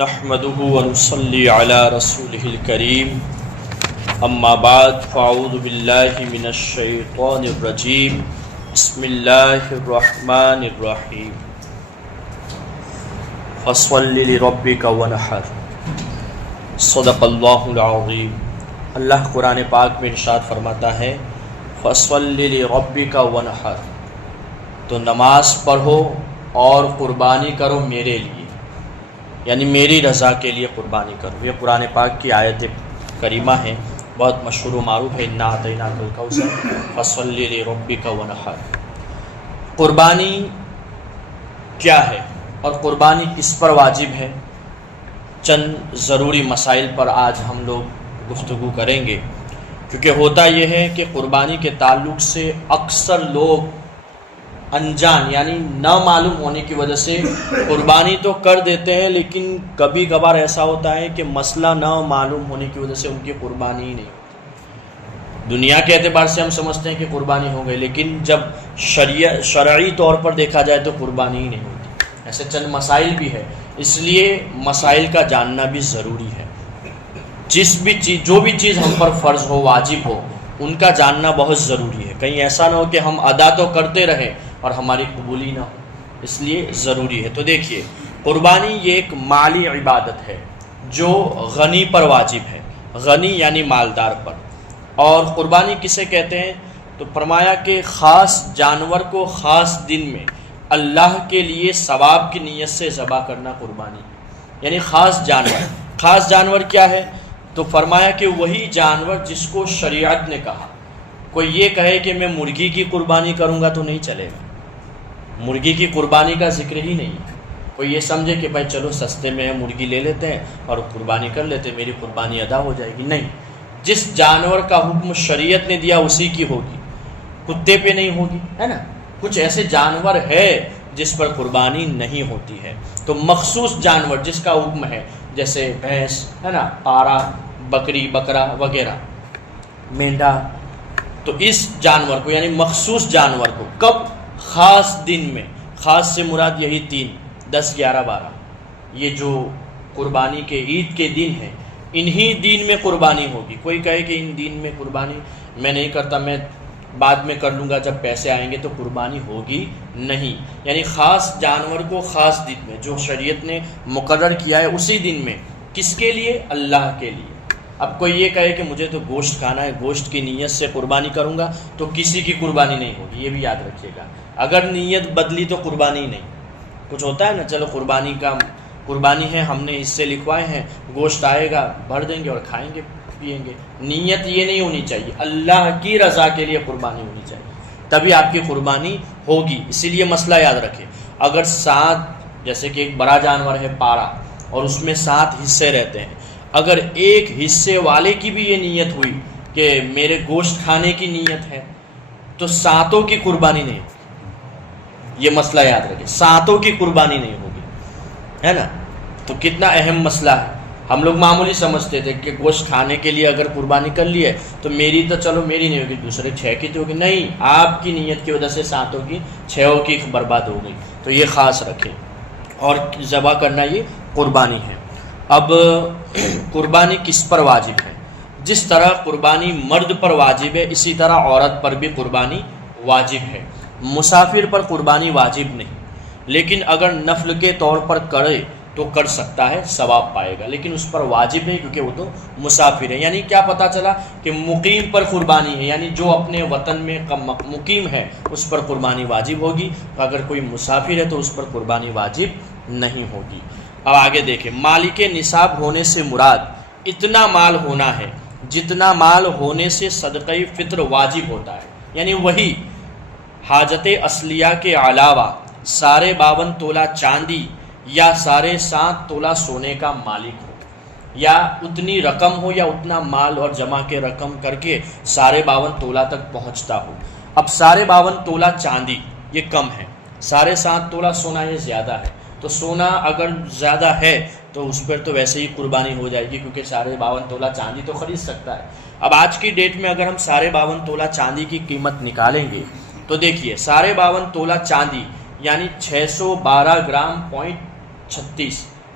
نحمده ونصلي على رسوله الكريم اما بعد فاعوذ باللہ من الشیطان الرجیم بسم اللہ الرحمن الرحیم فصل لربک ونحر صدق اللہ العظیم۔ اللہ قرآن پاک میں ارشاد فرماتا ہے فصل لربک ونحر، تو نماز پڑھو اور قربانی کرو میرے لیے، یعنی میری رضا کے لیے قربانی کرو۔ یہ قرآن پاک کی آیت کریمہ ہے، بہت مشہور و معروف ہے، انا اعطیناک الکوثر فصلی لربک ونحر۔ قربانی کیا ہے اور قربانی کس پر واجب ہے، چند ضروری مسائل پر آج ہم لوگ گفتگو کریں گے، کیونکہ ہوتا یہ ہے کہ قربانی کے تعلق سے اکثر لوگ انجان یعنی نہ معلوم ہونے کی وجہ سے قربانی تو کر دیتے ہیں، لیکن کبھی کبھار ایسا ہوتا ہے کہ مسئلہ نہ معلوم ہونے کی وجہ سے ان کی قربانی ہی نہیں ہوتی۔ دنیا کے اعتبار سے ہم سمجھتے ہیں کہ قربانی ہو گئی، لیکن جب شرعی طور پر دیکھا جائے تو قربانی ہی نہیں ہوتی۔ ایسے چند مسائل بھی ہے، اس لیے مسائل کا جاننا بھی ضروری ہے۔ جو بھی چیز ہم پر فرض ہو، واجب ہو، ان کا جاننا بہت ضروری ہے، کہیں ایسا نہ ہو کہ ہم ادا تو کرتے رہیں اور ہماری قبولی نہ ہو، اس لیے ضروری ہے۔ تو دیکھیے، قربانی یہ ایک مالی عبادت ہے جو غنی پر واجب ہے، غنی یعنی مالدار پر۔ اور قربانی کسے کہتے ہیں تو فرمایا کہ خاص جانور کو خاص دن میں اللہ کے لیے ثواب کی نیت سے ذبح کرنا قربانی، یعنی خاص جانور۔ خاص جانور کیا ہے تو فرمایا کہ وہی جانور جس کو شریعت نے کہا۔ کوئی یہ کہے کہ میں مرغی کی قربانی کروں گا تو نہیں چلے گا، مرغی کی قربانی کا ذکر ہی نہیں ہے۔ کوئی یہ سمجھے کہ بھائی چلو سستے میں مرغی لے لیتے ہیں اور قربانی کر لیتے ہیں، میری قربانی ادا ہو جائے گی، نہیں۔ جس جانور کا حکم شریعت نے دیا اسی کی ہوگی، کتے پہ نہیں ہوگی، ہے نا۔ کچھ ایسے جانور ہے جس پر قربانی نہیں ہوتی ہے، تو مخصوص جانور جس کا حکم ہے، جیسے بھینس ہے نا، پارا، بکری، بکرا وغیرہ، مینڈا، تو اس جانور کو یعنی مخصوص جانور کو کب؟ خاص دن میں۔ خاص سے مراد یہی 3، 10، 11، 12، یہ جو قربانی کے عید کے دن ہیں، انہی دن میں قربانی ہوگی۔ کوئی کہے کہ ان دن میں قربانی میں نہیں کرتا، میں بعد میں کر لوں گا جب پیسے آئیں گے، تو قربانی ہوگی نہیں۔ یعنی خاص جانور کو خاص دن میں جو شریعت نے مقرر کیا ہے اسی دن میں، کس کے لیے؟ اللہ کے لیے۔ اب کوئی یہ کہے کہ مجھے تو گوشت کھانا ہے، گوشت کی نیت سے قربانی کروں گا، تو کسی کی قربانی نہیں ہوگی، یہ بھی یاد رکھیے گا۔ اگر نیت بدلی تو قربانی نہیں۔ کچھ ہوتا ہے نا، چلو قربانی ہے، ہم نے اس سے لکھوائے ہیں، گوشت آئے گا، بھر دیں گے اور کھائیں گے پیئیں گے۔ نیت یہ نہیں ہونی چاہیے، اللہ کی رضا کے لیے قربانی ہونی چاہیے، تبھی آپ کی قربانی ہوگی۔ اسی لیے مسئلہ یاد رکھیں، اگر 7 جیسے کہ ایک بڑا جانور ہے پارا، اور اس میں 7 حصے رہتے ہیں، اگر ایک حصے والے کی بھی یہ نیت ہوئی کہ میرے گوشت کھانے کی نیت ہے، تو 7 کی قربانی نہیں ہوگی۔ یہ مسئلہ یاد رکھیں، 7 کی قربانی نہیں ہوگی، ہے نا۔ تو کتنا اہم مسئلہ ہے۔ ہم لوگ معمولی سمجھتے تھے کہ گوشت کھانے کے لیے اگر قربانی کر لی ہے تو میری تو چلو میری نہیں ہوگی، دوسرے 6 کی تو ہوگی، نہیں، آپ کی نیت کی وجہ سے 7 کی 6 کی برباد ہو گئی۔ تو یہ خاص رکھیں، اور ذبح کرنا یہ قربانی ہے۔ اب قربانی کس پر واجب ہے؟ جس طرح قربانی مرد پر واجب ہے، اسی طرح عورت پر بھی قربانی واجب ہے۔ مسافر پر قربانی واجب نہیں، لیکن اگر نفل کے طور پر کرے تو کر سکتا ہے، ثواب پائے گا، لیکن اس پر واجب نہیں، کیونکہ وہ تو مسافر ہے۔ یعنی کیا پتہ چلا کہ مقیم پر قربانی ہے، یعنی جو اپنے وطن میں مقیم ہے اس پر قربانی واجب ہوگی، اگر کوئی مسافر ہے تو اس پر قربانی واجب نہیں ہوگی۔ اب آگے دیکھیں، مالک نصاب ہونے سے مراد اتنا مال ہونا ہے جتنا مال ہونے سے صدقہ فطر واجب ہوتا ہے، یعنی وہی حاجت اصلیہ کے علاوہ 52.5 تولہ چاندی یا 7.5 تولہ سونے کا مالک ہو، یا اتنی رقم ہو، یا اتنا مال اور جمع کے رقم کر کے 52.5 تولہ تک پہنچتا ہو۔ اب 52.5 تولہ چاندی یہ کم ہے، 7.5 تولہ سونا یہ زیادہ ہے، تو سونا اگر زیادہ ہے تو اس پر تو ویسے ہی قربانی ہو جائے گی، کیونکہ 52.5 تولہ چاندی تو خرید سکتا ہے۔ اب آج کی ڈیٹ میں اگر ہم 52.5 تولہ چاندی کی قیمت نکالیں گے تو دیکھیے 52.5 تولہ چاندی یعنی 612 گرام 36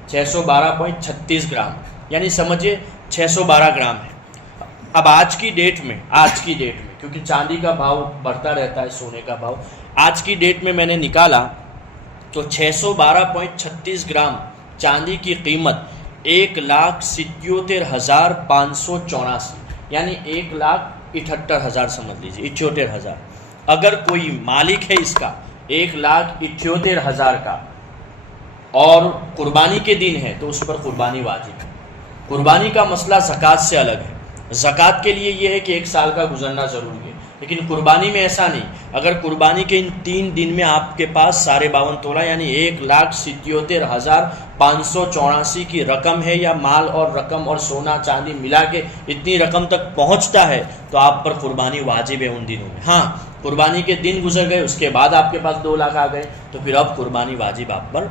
612.36 گرام، یعنی سمجھے 612 گرام ہے۔ اب آج کی ڈیٹ میں کیونکہ چاندی کا بھاؤ بڑھتا رہتا ہے، سونے کا بھاؤ، آج کی ڈیٹ میں نے نکالا تو 612.36 گرام چاندی کی قیمت 1,77,584، یعنی 1,78,000 سمجھ لیجیے، 78,000۔ اگر کوئی مالک ہے اس کا 1,78,000 کا اور قربانی کے دن ہے تو اس پر قربانی واجب ہے۔ قربانی کا مسئلہ زکوٰۃ سے الگ ہے۔ زکوٰۃ کے لیے یہ ہے کہ 1 سال کا گزرنا ضروری ہے، لیکن قربانی میں ایسا نہیں۔ اگر قربانی کے ان 3 دن میں آپ کے پاس 52.5 تولہ یعنی 1,77,584 کی رقم ہے، یا مال اور رقم اور سونا چاندی ملا کے اتنی رقم تک پہنچتا ہے تو آپ پر قربانی واجب ہے ان دنوں میں۔ ہاں، قربانی کے دن گزر گئے، اس کے بعد آپ کے پاس 2 لاکھ آ گئے تو پھر اب قربانی واجب آپ پر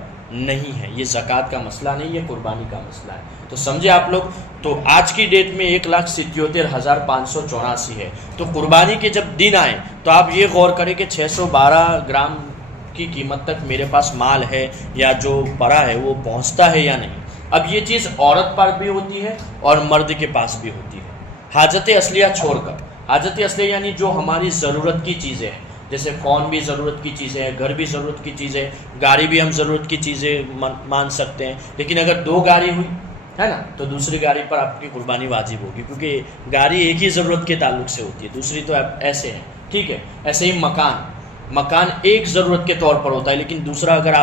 نہیں ہے۔ یہ زکوٰۃ کا مسئلہ نہیں، یہ قربانی کا مسئلہ ہے۔ تو سمجھے آپ لوگ؟ تو آج کی ڈیٹ میں 1,77,584 ہے۔ تو قربانی کے جب دن آئے تو آپ یہ غور کریں کہ 612 گرام کی قیمت تک میرے پاس مال ہے یا جو پڑا ہے وہ پہنچتا ہے یا نہیں۔ اب یہ چیز عورت پر بھی ہوتی ہے اور مرد کے پاس بھی ہوتی ہے، حاجت اصلیہ چھوڑ کر۔ حاجت اصلیہ یعنی جو ہماری ضرورت کی چیزیں ہیں، جیسے فون بھی ضرورت کی چیزیں ہیں، گھر بھی ضرورت کی چیزیں، گاڑی بھی ہم ضرورت کی چیزیں مان سکتے ہیں، لیکن اگر 2 گاڑی ہوئی ہے نا تو دوسری گاڑی پر آپ کی قربانی واجب ہوگی، کیونکہ گاڑی ایک ہی ضرورت کے تعلق سے ہوتی ہے، دوسری تو ایسے ہیں، ٹھیک ہے۔ ایسے ہی مکان ایک ضرورت کے طور پر ہوتا ہے، لیکن دوسرا اگر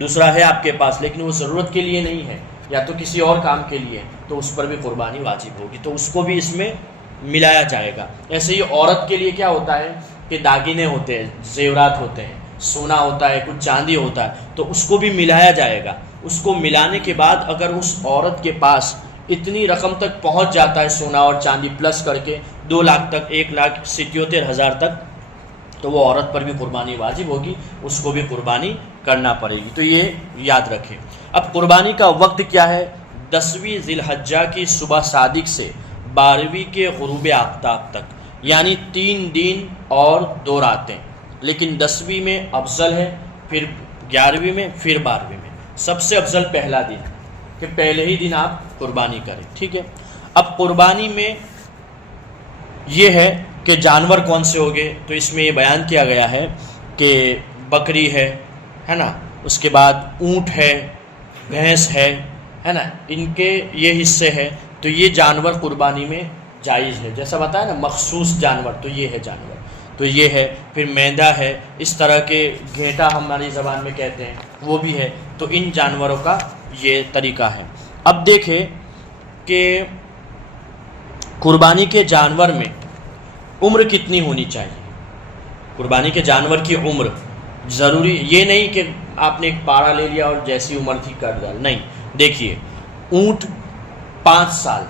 دوسرا ہے آپ کے پاس لیکن وہ ضرورت کے لیے نہیں ہے یا تو کسی اور کام کے لیے، تو اس پر بھی قربانی واجب ہوگی، تو اس کو بھی اس میں ملایا جائے گا۔ ایسے ہی عورت کے لیے کیا ہوتا ہے کہ داگینے ہوتے ہیں، زیورات ہوتے ہیں، سونا ہوتا ہے، کچھ چاندی ہوتا ہے، تو اس کو بھی ملایا جائے گا۔ اس کو ملانے کے بعد اگر اس عورت کے پاس اتنی رقم تک پہنچ جاتا ہے، سونا اور چاندی پلس کر کے 2 لاکھ تک، 1,77,000 تک، تو وہ عورت پر بھی قربانی واجب ہوگی، اس کو بھی قربانی کرنا پڑے گی۔ تو یہ یاد رکھیں۔ اب قربانی کا وقت کیا ہے؟ 10ویں ذی الحجہ کی صبح صادق سے 12ویں کے غروب آفتاب تک، یعنی 3 دن اور 2 راتیں، لیکن 10ویں میں افضل ہے، پھر 11ویں میں، پھر 12ویں میں۔ سب سے افضل پہلا دن کہ پہلے ہی دن آپ قربانی کریں، ٹھیک ہے۔ اب قربانی میں یہ ہے کہ جانور کون سے ہوگے، تو اس میں یہ بیان کیا گیا ہے کہ بکری ہے نا، اس کے بعد اونٹ ہے، بھینس ہے نا، ان کے یہ حصے ہیں، تو یہ جانور قربانی میں جائز ہے۔ جیسا بتایا نا مخصوص جانور، تو یہ ہے جانور، تو یہ ہے۔ پھر مینڈا ہے، اس طرح کے گھیٹا ہماری زبان میں کہتے ہیں، وہ بھی ہے۔ تو ان جانوروں کا یہ طریقہ ہے۔ اب دیکھیں کہ قربانی کے جانور میں عمر کتنی ہونی چاہیے۔ قربانی کے جانور کی عمر ضروری یہ نہیں کہ آپ نے ایک پارا لے لیا اور جیسی عمر تھی کر ڈال، نہیں۔ دیکھیے اونٹ 5 سال،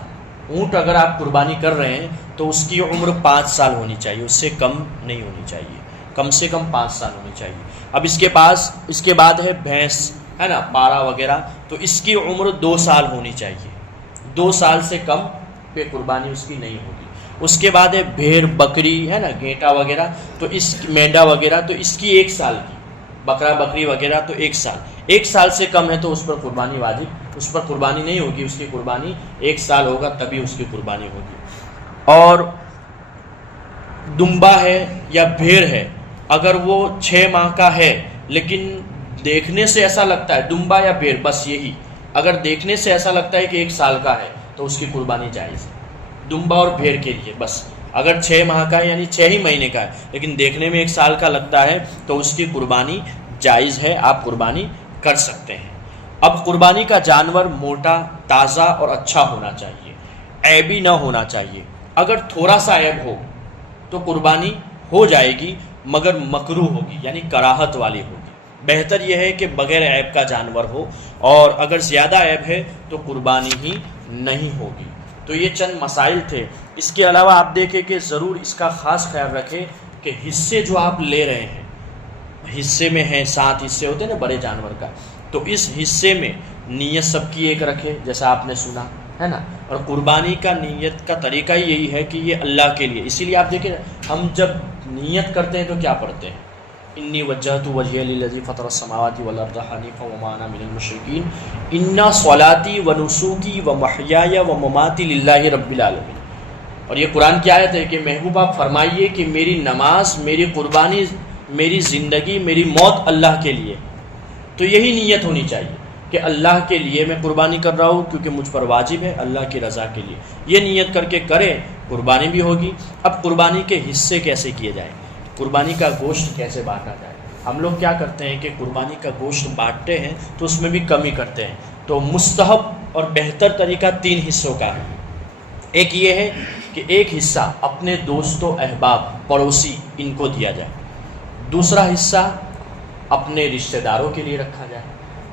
اونٹ اگر آپ قربانی کر رہے ہیں تو اس کی عمر 5 سال ہونی چاہیے، اس سے کم نہیں ہونی چاہیے، کم سے کم 5 سال ہونی چاہیے۔ اب اس کے بعد ہے بھینس ہے نا، پارا وغیرہ، تو اس کی عمر 2 سال ہونی چاہیے، 2 سال سے کم پہ قربانی اس کی نہیں ہوگی۔ اس کے بعد ہے بھیڑ، بکری ہے نا، گھیٹا وغیرہ، تو اس مینڈا وغیرہ، تو اس کی 1 سال کی، بکرا بکری وغیرہ تو 1 سال، 1 سال سے کم ہے تو اس پر قربانی واجب، اس پر قربانی نہیں ہوگی، اس کی قربانی 1 سال ہوگا تبھی اس کی قربانی ہوگی۔ اور دمبا ہے یا بھیڑ ہے، اگر وہ 6 ماہ کا ہے لیکن دیکھنے سے ایسا لگتا ہے، دمبا یا بھیڑ بس یہی، اگر دیکھنے سے ایسا لگتا ہے کہ 1 سال کا ہے تو اس کی قربانی جائز ہے، دمبا اور بھیڑ کے لیے بس۔ اگر 6 ماہ کا ہے یعنی 6 ہی مہینے کا ہے لیکن دیکھنے میں 1 سال کا لگتا ہے تو اس کی قربانی جائز ہے، آپ قربانی کر سکتے ہیں۔ اب قربانی کا جانور موٹا، تازہ اور اچھا ہونا چاہیے، عیبی نہ ہونا چاہیے۔ اگر تھوڑا سا عیب ہو تو قربانی ہو جائے گی مگر مکروہ ہوگی، یعنی کراہت والی ہوگی۔ بہتر یہ ہے کہ بغیر عیب کا جانور ہو، اور اگر زیادہ عیب ہے تو قربانی ہی نہیں ہوگی۔ تو یہ چند مسائل تھے۔ اس کے علاوہ آپ دیکھیں کہ ضرور اس کا خاص خیال رکھیں کہ حصے جو آپ لے رہے ہیں، حصے میں ہیں 7 حصے ہوتے ہیں نا بڑے جانور کا، تو اس حصے میں نیت سب کی ایک رکھے، جیسا آپ نے سنا ہے نا۔ اور قربانی کا نیت کا طریقہ یہی ہے کہ یہ اللہ کے لیے، اسی لیے آپ دیکھیں ہم جب نیت کرتے ہیں تو کیا پڑھتے ہیں؟ انی وجہت وجہی للذی فطر السماوات والارض حنیفا وما انا من المشرکین ان صلاتی ونسوکی ومحیای ومماتی للہ رب العالمین۔ اور یہ قرآن کی آیت ہے کہ محبوب آپ فرمائیے کہ میری نماز، میری قربانی، میری زندگی، میری موت اللہ کے لیے۔ تو یہی نیت ہونی چاہیے کہ اللہ کے لیے میں قربانی کر رہا ہوں کیونکہ مجھ پر واجب ہے، اللہ کی رضا کے لیے۔ یہ نیت کر کے کریں، قربانی بھی ہوگی۔ اب قربانی کے حصے کیسے کیے جائیں، قربانی کا گوشت کیسے بانٹا جائے؟ ہم لوگ کیا کرتے ہیں کہ قربانی کا گوشت بانٹتے ہیں تو اس میں بھی کمی کرتے ہیں۔ تو مستحب اور بہتر طریقہ 3 حصوں کا ہے۔ ایک یہ ہے کہ ایک حصہ اپنے دوست و احباب، پڑوسی، ان کو دیا جائے، دوسرا حصہ اپنے رشتہ داروں کے لیے رکھا جائے،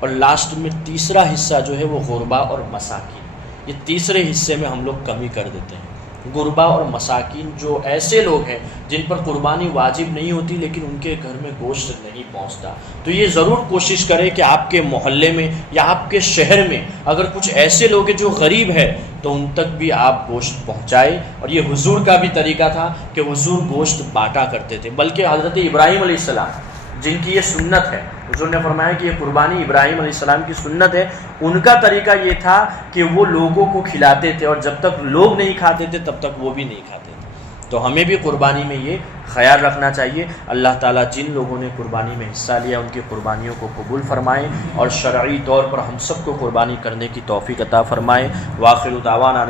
اور لاسٹ میں تیسرا حصہ جو ہے وہ غربا اور مساکین۔ یہ تیسرے حصے میں ہم لوگ کمی کر دیتے ہیں۔ غربا اور مساکین جو ایسے لوگ ہیں جن پر قربانی واجب نہیں ہوتی لیکن ان کے گھر میں گوشت نہیں پہنچتا، تو یہ ضرور کوشش کریں کہ آپ کے محلے میں یا آپ کے شہر میں اگر کچھ ایسے لوگ ہیں جو غریب ہے تو ان تک بھی آپ گوشت پہنچائیں۔ اور یہ حضور کا بھی طریقہ تھا کہ حضور گوشت بانٹا کرتے تھے، بلکہ حضرت ابراہیم علیہ السلام جن کی یہ سنت ہے، حضور نے فرمایا کہ یہ قربانی ابراہیم علیہ السلام کی سنت ہے، ان کا طریقہ یہ تھا کہ وہ لوگوں کو کھلاتے تھے، اور جب تک لوگ نہیں کھاتے تھے تب تک وہ بھی نہیں کھاتے تھے۔ تو ہمیں بھی قربانی میں یہ خیال رکھنا چاہیے۔ اللہ تعالیٰ جن لوگوں نے قربانی میں حصہ لیا ان کی قربانیوں کو قبول فرمائے، اور شرعی طور پر ہم سب کو قربانی کرنے کی توفیق عطا فرمائے۔ وآخر دعوانا